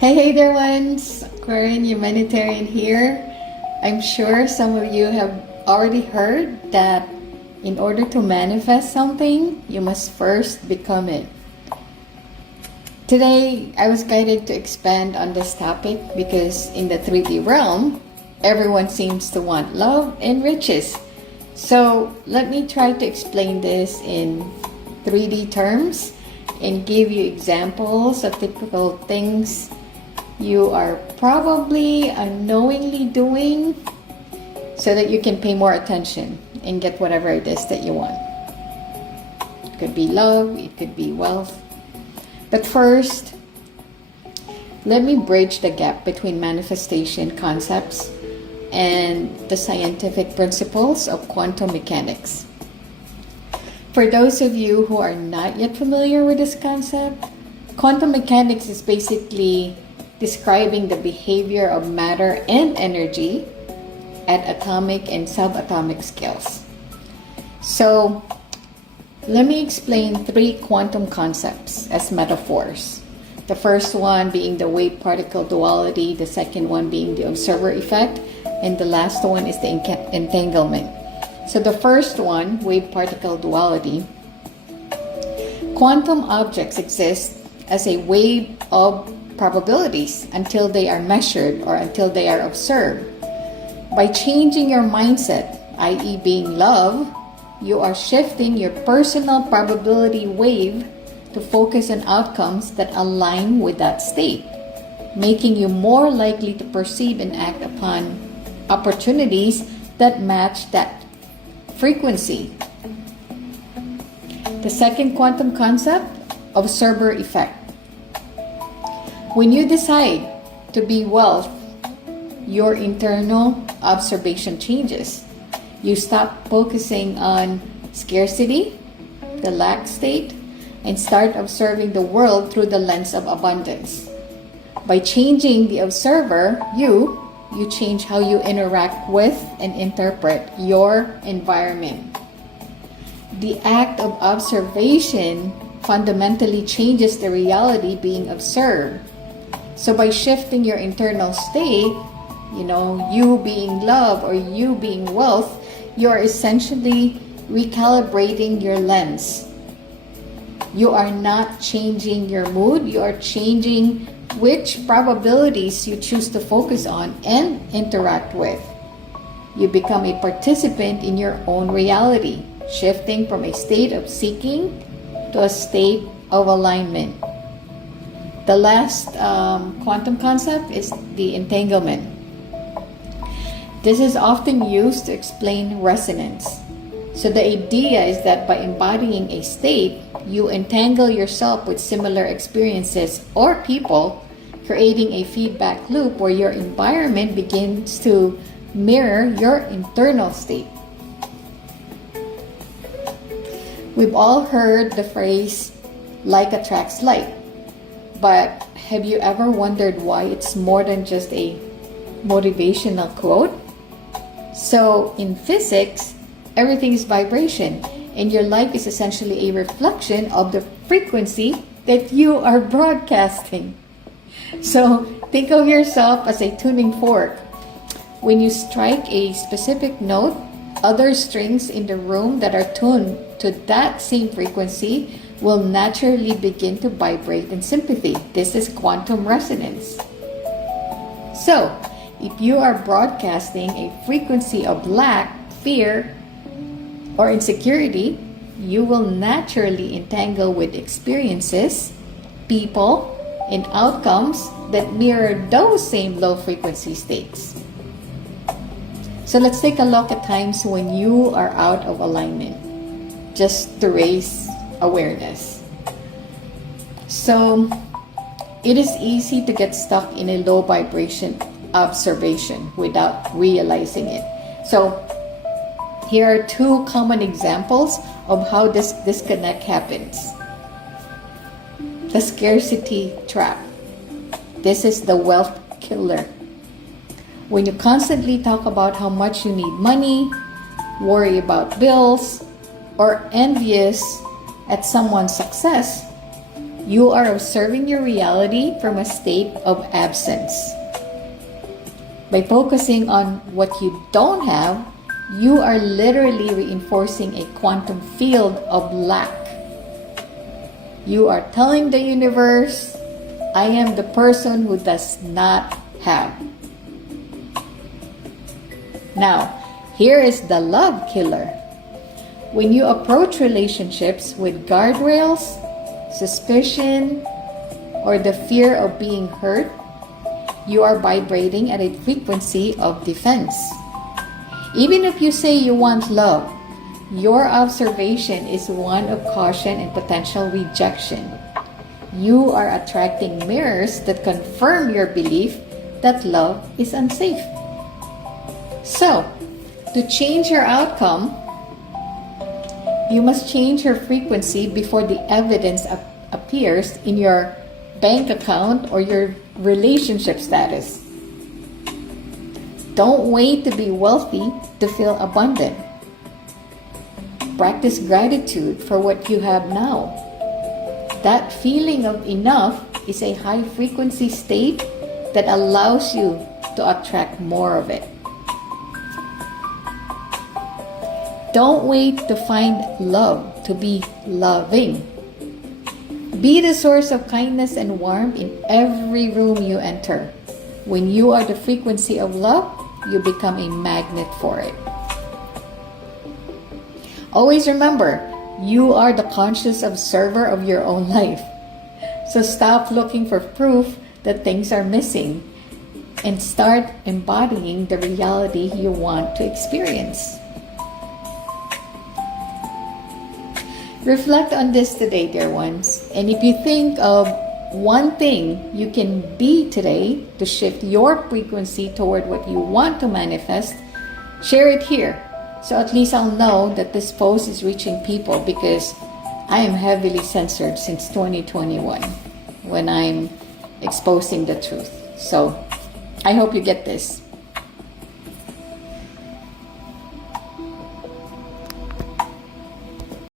Hey there ones! Aquarian Humanitarian here. I'm sure some of you have already heard that in order to manifest something, you must first become it. Today, I was guided to expand on this topic because in the 3D realm, everyone seems to want love and riches. So let me try to explain this in 3D terms and give you examples of typical things you are probably unknowingly doing so that you can pay more attention and get whatever it is that you want. It could be love, it could be wealth. But first, let me bridge the gap between manifestation concepts and the scientific principles of quantum mechanics. For those of you who are not yet familiar with this concept, quantum mechanics is basically describing the behavior of matter and energy at atomic and subatomic scales. So, let me explain 3 quantum concepts as metaphors. The first one being the wave-particle duality, the second one being the observer effect, and the last one is the entanglement. So the first one, wave-particle duality, quantum objects exist as a wave of probabilities until they are measured or until they are observed. By changing your mindset, i.e. being love, you are shifting your personal probability wave to focus on outcomes that align with that state, making you more likely to perceive and act upon opportunities that match that frequency. The second quantum concept, observer effect. When you decide to be wealth, your internal observation changes. You stop focusing on scarcity, the lack state, and start observing the world through the lens of abundance. By changing the observer, you change how you interact with and interpret your environment. The act of observation fundamentally changes the reality being observed. So by shifting your internal state, you being love or you being wealth, you are essentially recalibrating your lens. You are not changing your mood, you are changing which probabilities you choose to focus on and interact with. You become a participant in your own reality, shifting from a state of seeking to a state of alignment. The last quantum concept is the entanglement. This is often used to explain resonance. So the idea is that by embodying a state, you entangle yourself with similar experiences or people, creating a feedback loop where your environment begins to mirror your internal state. We've all heard the phrase, like attracts like. But have you ever wondered why it's more than just a motivational quote? So in physics, everything is vibration, and your life is essentially a reflection of the frequency that you are broadcasting. So think of yourself as a tuning fork. When you strike a specific note, other strings in the room that are tuned to that same frequency will naturally begin to vibrate in sympathy. This is quantum resonance. So, if you are broadcasting a frequency of lack, fear, or insecurity, you will naturally entangle with experiences, people, and outcomes that mirror those same low frequency states. So let's take a look at times when you are out of alignment, just to raise awareness. So it is easy to get stuck in a low vibration observation without realizing it. So here are 2 common examples of how this disconnect happens. The scarcity trap. This is the wealth killer. When you constantly talk about how much you need money, worry about bills, or envious at someone's success, You are observing your reality from a state of absence. By focusing on what you don't have, you are literally reinforcing a quantum field of lack. You are telling the universe, I am the person who does not have. Now, here is the love killer. When you approach relationships with guardrails, suspicion, or the fear of being hurt, you are vibrating at a frequency of defense. Even if you say you want love, your observation is one of caution and potential rejection. You are attracting mirrors that confirm your belief that love is unsafe. So, to change your outcome, you must change your frequency before the evidence appears in your bank account or your relationship status. Don't wait to be wealthy to feel abundant. Practice gratitude for what you have now. That feeling of enough is a high frequency state that allows you to attract more of it. Don't wait to find love to be loving. Be the source of kindness and warmth in every room you enter. When you are the frequency of love, you become a magnet for it. Always remember, you are the conscious observer of your own life. So stop looking for proof that things are missing and start embodying the reality you want to experience. Reflect on this today, dear ones. And if you think of one thing you can be today to shift your frequency toward what you want to manifest, share it here. So at least I'll know that this post is reaching people, because I am heavily censored since 2021 when I'm exposing the truth. So I hope you get this.